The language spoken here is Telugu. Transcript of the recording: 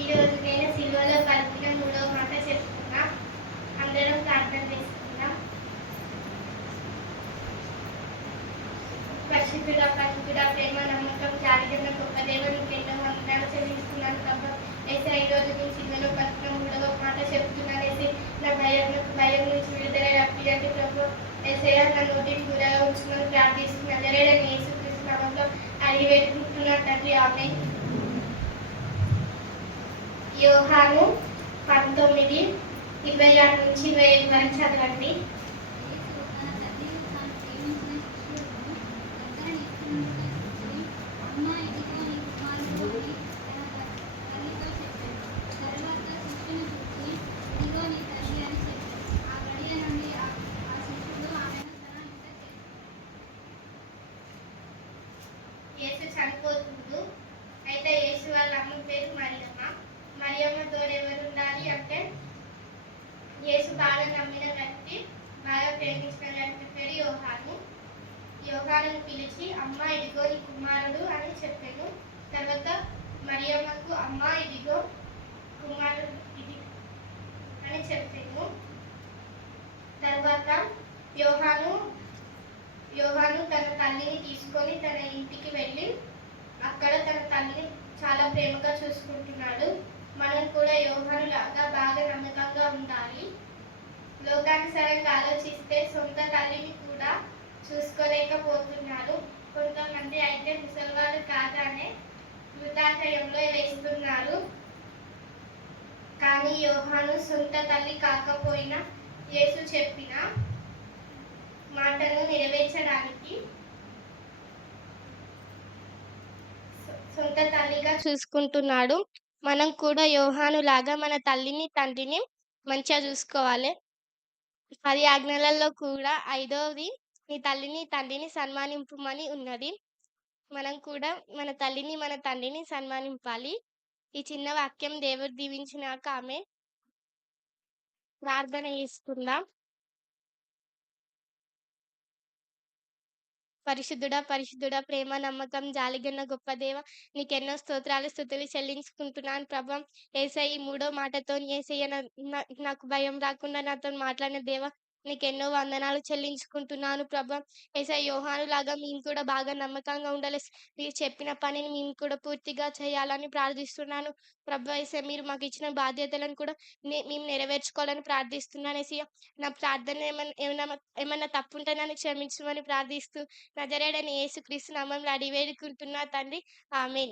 ఈరోజు నేను సిల్వలో కలిపిన మూడవ మాట చెప్తున్నా అందరం ప్రార్థన చేసుకుందాం. పరిశుద్ధుడ పరిశుద్ధుడ ప్రేమ నమ్మకం జాలిగన్న గొప్ప దేవునికి ఎన్నో వందనాలు చెల్లిస్తున్నాను ప్రభా. ఏసే ఈ రోజు నేను సిల్వలో కలిపిన మూడవ మాట చెప్తున్నాను. ఏసే నా భయం భయం నుంచి విడుదల రప్పియండి ప్రభు. ఏసయ్య నా నోటిని గురగా ఉంచుకొని ప్రార్థిస్తున్నాను. జరేడని ఏసుకృష్ణ నామంలో అడిగి వేడుకుంటున్నాను తండ్రి. ఆమె యోహాను పంతొమ్మిది ఇరవై ఆరు నుంచి ఇరవై ఐదు వరకు చదవండి. యేసు చనిపోతుండు. అయితే యేసు వాళ్ళ అమ్మ పేరు మరియమ్మ. మరియమ్మ తోడు ఎవరు ఉండాలి అంటే యేసు బాగా నమ్మిన వ్యక్తి బాగా ప్రేమించిన వ్యక్తి పేరు యోహాను. యోహాను పిలిచి అమ్మ ఇదిగో నీ కుమారుడు అని చెప్పాను. తర్వాత మరియమ్మకు అమ్మ ఇదిగో కుమారుడు ఇది అని చెప్పాను. తర్వాత యోహాను యోహాను తన తల్లిని తీసుకొని తన ఇంటికి వెళ్ళి అక్కడ తన తల్లిని చాలా ప్రేమగా చూసుకుంటున్నాడు. మనం కూడా యోహాను లాగా బాగా నమ్మకంగా ఉండాలి. లోకానుసారంగా ఆలోచిస్తే సొంత తల్లిని కూడా చూసుకోలేకపోతున్నారు. కొంతమంది అయితే ముసలివారు కాగానే వృద్ధాశ్రయంలో వేస్తున్నారు. కానీ యోహాను సొంత తల్లి కాకపోయినా యేసు చెప్పిన మాటను నెరవేర్చడానికి సొంత తల్లిగా చూసుకుంటున్నాడు. మనం కూడా యోహాను లాగా మన తల్లిని తండ్రిని మంచిగా చూసుకోవాలి. పది ఆజ్ఞలలో కూడా ఐదవది నీ తల్లిని తండ్రిని సన్మానింపమని ఉన్నది. మనం కూడా మన తల్లిని మన తండ్రిని సన్మానింపాలి. ఈ చిన్న వాక్యం దేవుడు దీవించినాక ఆమె ప్రార్థన చేసుకుందాం పరిశుద్ధుడా పరిశుద్ధుడా ప్రేమ నమ్మకం జాలిగన్న గొప్ప దేవ నీకెన్నో స్తోత్రాలు స్థుతులు చెల్లించుకుంటున్నాను ప్రభా. ఏసై మూడో మాటతో ఏసయ్య నాకు భయం రాకుండా నాతో మాట్లాడిన దేవ నీకెన్నో వందనాలు చెల్లించుకుంటున్నాను ప్రభా. ఏసై యోహాను లాగా మేము కూడా బాగా నమ్మకంగా ఉండాలి. మీరు చెప్పిన పనిని మేము కూడా పూర్తిగా చేయాలని ప్రార్థిస్తున్నాను. ప్రభా ఏసై మీరు మాకు ఇచ్చిన బాధ్యతలను కూడా నే- మేము నెరవేర్చుకోవాలని ప్రార్థిస్తున్నాను ఏసయ్య. నా ప్రార్థన ఏమన్నా ఏమన్నా ఏమన్నా తప్పు ఉంటే నన్ను క్షమించమని ప్రార్థిస్తూ నజరేడని యేసుక్రీస్తు క్రీస్తు అడిగి అడివేడుకుంటున్నా తండ్రి. ఆమె